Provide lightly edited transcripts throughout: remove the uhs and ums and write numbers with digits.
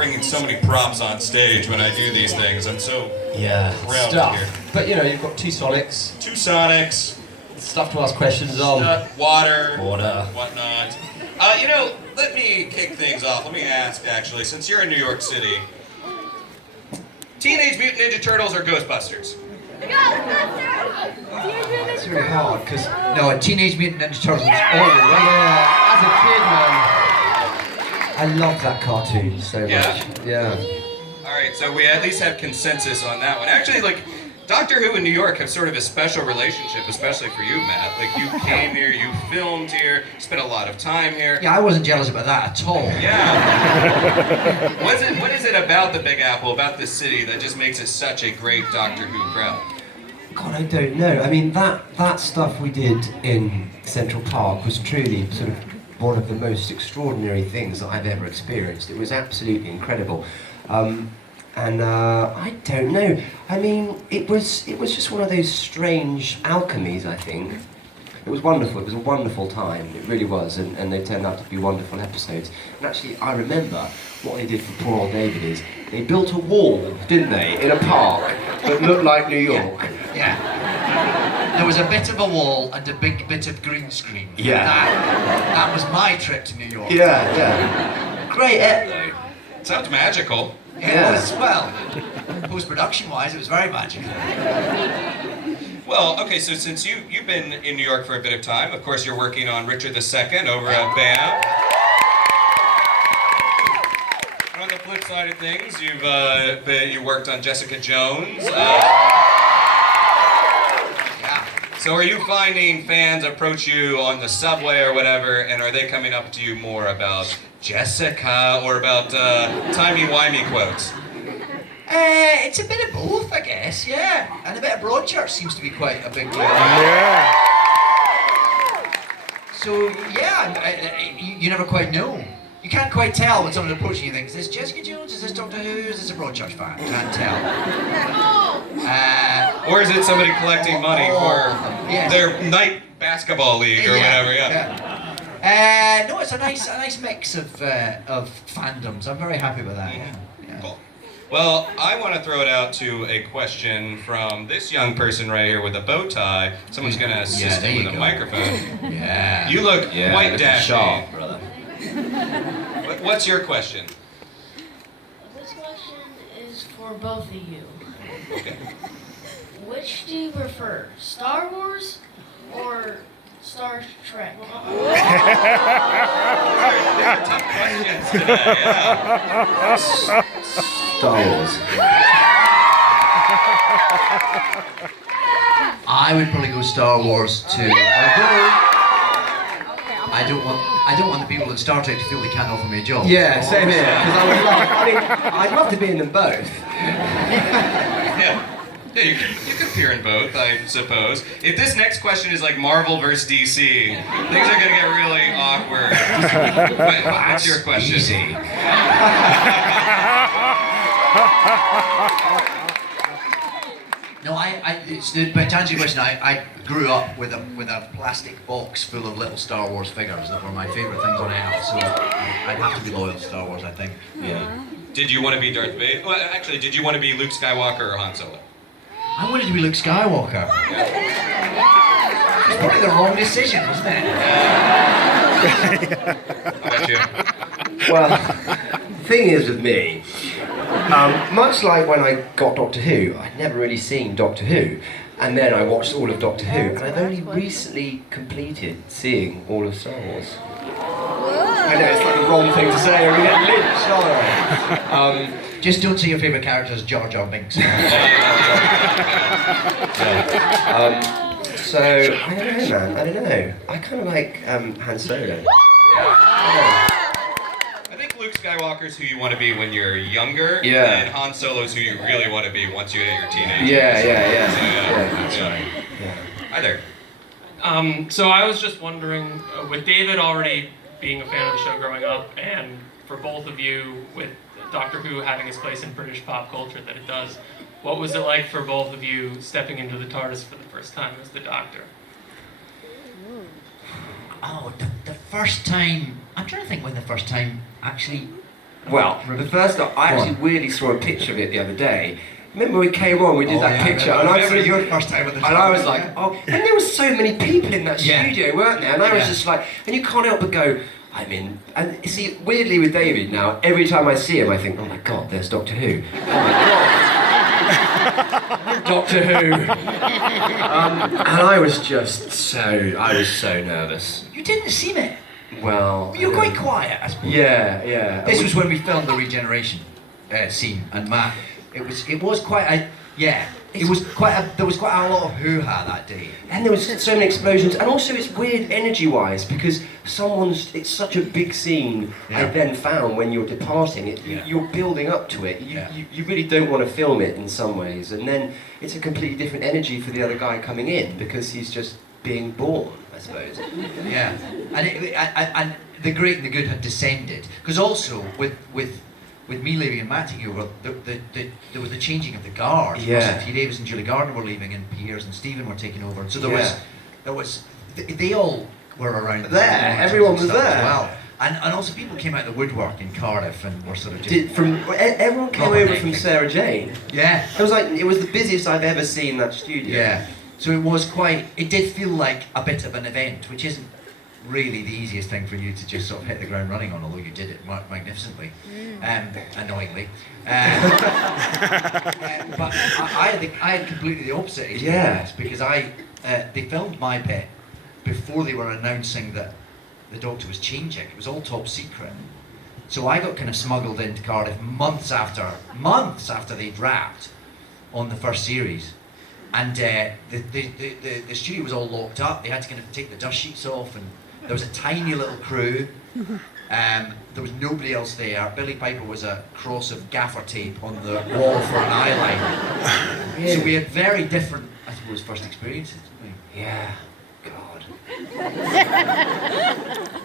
bringing so many props on stage when I do these things. I'm so proud stuff. here. But you know, you've got two Sonics. Two Sonics. Stuff to ask questions on. Water. Water. Whatnot. Let me kick things off. Let me ask, actually, since you're in New York City, Teenage Mutant Ninja Turtles or Ghostbusters? It's really hard because No, Teenage Mutant Ninja Turtles. as a kid, man, I loved that cartoon so much. Yeah. All right, so we at least have consensus on that one. Actually, like, Doctor Who and New York have sort of a special relationship, especially for you, Matt. Like, you came here, you filmed here, spent a lot of time here. Yeah, I wasn't jealous about that at all. Yeah. What is it about the Big Apple, about this city, that just makes it such a great Doctor Who crowd? God, I don't know. I mean, that stuff we did in Central Park was truly sort of one of the most extraordinary things that I've ever experienced. It was absolutely incredible. I don't know. I mean, it was just one of those strange alchemies, I think. It was wonderful. It was a wonderful time. It really was, and they turned out to be wonderful episodes. And actually, I remember what they did for poor old David is they built a wall, didn't they, in a park that looked like New York. Yeah. There was a bit of a wall and a big bit of green screen. Yeah. That was my trip to New York. Yeah. Great ep though. Sounds magical. It was, well, post-production wise, it was very magical. Well, okay, so since you've been in New York for a bit of time, of course you're working on Richard II over at BAM. And on the flip side of things, you worked on Jessica Jones. So are you finding fans approach you on the subway or whatever, and are they coming up to you more about Jessica or about timey-wimey quotes? It's a bit of both, I guess, yeah. And a bit of Broadchurch seems to be quite a big deal. Yeah. So, yeah, you never quite know. You can't quite tell when someone approaching you thinks, is this Jessica Jones, is this Doctor Who, is this a Broadchurch fan? Can't tell. Or is it somebody collecting money for yes. their night basketball league or whatever, No, it's a nice mix of fandoms. I'm very happy with that. Yeah. Cool. Well, I want to throw it out to a question from this young person right here with a bow tie. Someone's going to assist him with a microphone. Yeah. You look quite dashing. Sharp, brother. What's your question? This question is for both of you. Okay. Which do you prefer, Star Wars or Star Trek? These are tough questions today, yeah. Star Wars. I would probably go Star Wars too. I don't want the people in Star Trek to feel they can't offer me a job. Yeah, same here. Because I'd love to be in them both. Yeah, you can appear in both, I suppose. If this next question is like Marvel versus DC, things are gonna get really awkward. What's your question? Easy. No, but to answer your question, I grew up with a plastic box full of little Star Wars figures that were my favourite things on earth, so I'd have to be loyal to Star Wars, I think. Yeah. Did you want to be Darth Vader? Well, actually, did you want to be Luke Skywalker or Han Solo? I wanted to be Luke Skywalker. It's probably the wrong decision, wasn't it? How about you? Well, the thing is with me, much like when I got Doctor Who, I'd never really seen Doctor Who, and then I watched all of Doctor Who, and I've only recently completed seeing all of Star Wars. I know, it's like the wrong thing to say, I'm gonna get lynched, aren't I? Just don't say your favourite character is Jar Jar Binks. So, I don't know, man, I don't know. I kind of like Han Solo. I think Luke Skywalker's who you want to be when you're younger, Yeah. and Han Solo's who you really want to be once you hit your teenage years. Yeah. That's right. Hi there. So I was just wondering, with David already being a fan of the show growing up, and for both of you with Doctor Who having its place in British pop culture that it does, what was it like for both of you stepping into the TARDIS for the first time as the Doctor? Oh, the first time, I'm trying to think when the first time actually Well, the first time, I actually weirdly saw a picture of it the other day. Remember we came on, we did that picture, and I remember your first time at the and I was like, oh, and there were so many people in that studio, weren't there? And I was just like, and you can't help but go, I'm in. And see, weirdly with David now, every time I see him, I think, oh my God, there's Doctor Who. Oh my God. Doctor Who. And I was so nervous. You didn't seem it. Well, You were quite quiet, I suppose. Yeah. This was when we filmed the regeneration scene, and Matt, it was quite a, there was quite a lot of hoo-ha that day. And there was so many explosions, and also it's weird energy-wise because it's such a big scene. I then found when you're departing, you're building up to it. You really don't want to film it in some ways, and then it's a completely different energy for the other guy coming in because he's just being born, I suppose. Yeah, and the great and the good had descended because also with me leaving and Matt taking over, there was the changing of the guard. Yeah. T. Davis and Julie Gardner were leaving, and Piers and Stephen were taking over. And so there was they all were around there. Everyone was there as well. And also people came out of the woodwork in Cardiff and were sort of just everyone came over from Sarah Jane. Yeah. It was the busiest I've ever seen that studio. Yeah. So it did feel like a bit of an event, which isn't really the easiest thing for you to just sort of hit the ground running on, although you did it magnificently, annoyingly. But I had completely the opposite experience because they filmed my bit before they were announcing that the Doctor was changing. It was all top secret. So I got kind of smuggled into Cardiff months after they'd wrapped on the first series. And the studio was all locked up. They had to kind of take the dust sheets off, and there was a tiny little crew. There was nobody else there. Billy Piper was a cross of gaffer tape on the wall for an eye line. So we had very different, I suppose, first experiences, didn't we? Yeah. God.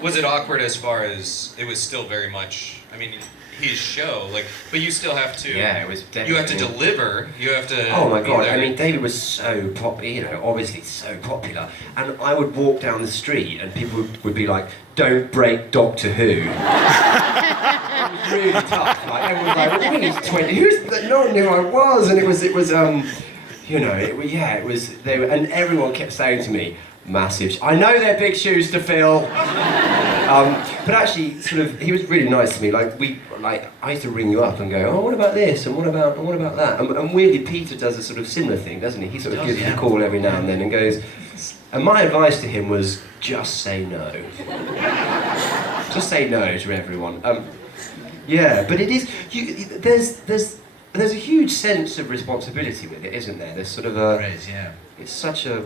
Was it awkward as far as it was still very much, I mean, his show, but you still have to. Yeah, it was definitely. You have to deliver. You have to. Oh my God! I mean, David was so popular. Obviously so popular. And I would walk down the street, and people would be like, "Don't break Doctor Who." It was really tough. Like everyone was like, "What do you mean he's 20? Who's that?" No one knew who I was, and it was. They were, and everyone kept saying to me, "Massive. I know they're big shoes to fill." But actually, sort of, he was really nice to me. I used to ring you up and go, "Oh, what about this? And what about that?" And weirdly, Peter does a sort of similar thing, doesn't he? He sort of gives you a call every now and then and goes. And my advice to him was just say no. Just say no to everyone. But it is. There's a huge sense of responsibility with it, isn't there? There's sort of a. There is, yeah. It's such a,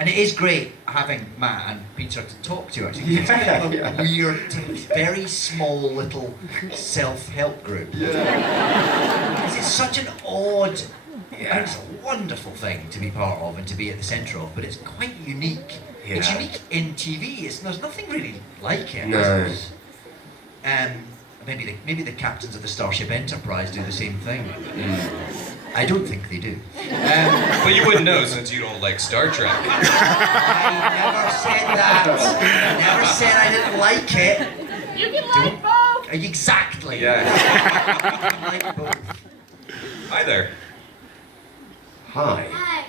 And it is great having Matt and Peter to talk to, actually. It's a weird, very small little self-help group. Yeah. Because it's such an odd, and it's a wonderful thing to be part of and to be at the centre of, but it's quite unique. Yeah. It's unique in TV. There's nothing really like it. No. Maybe the captains of the Starship Enterprise do the same thing. I don't think they do. But you wouldn't know since you don't like Star Trek. I never said that. I never said I didn't like it. You can like both. Exactly. Yeah. You can like both. Hi there. Hi. Hi.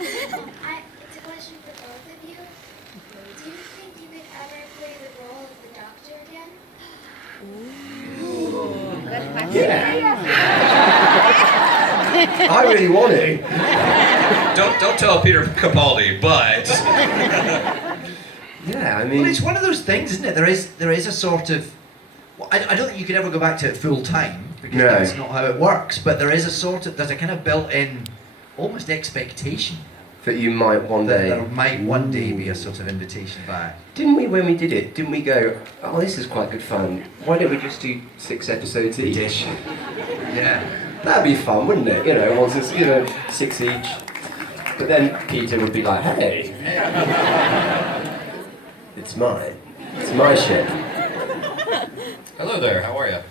It's a question for both of you. Do you think you could ever play the role of the Doctor again? I really want to. Don't tell Peter Capaldi, but. Yeah, I mean. Well, it's one of those things, isn't it? There is a sort of. Well, I don't think you could ever go back to it full time because that's not how it works. But there's a kind of built-in, almost expectation that you might one that day. there might one day be a sort of invitation back. Didn't we, when we did it, didn't we go, "Oh, this is quite good fun. Why don't we just do 6 episodes each?" Yeah. That'd be fun, wouldn't it? Once it's 6 each. But then Peter would be like, "Hey, it's mine. It's my ship." Hello there. How are you?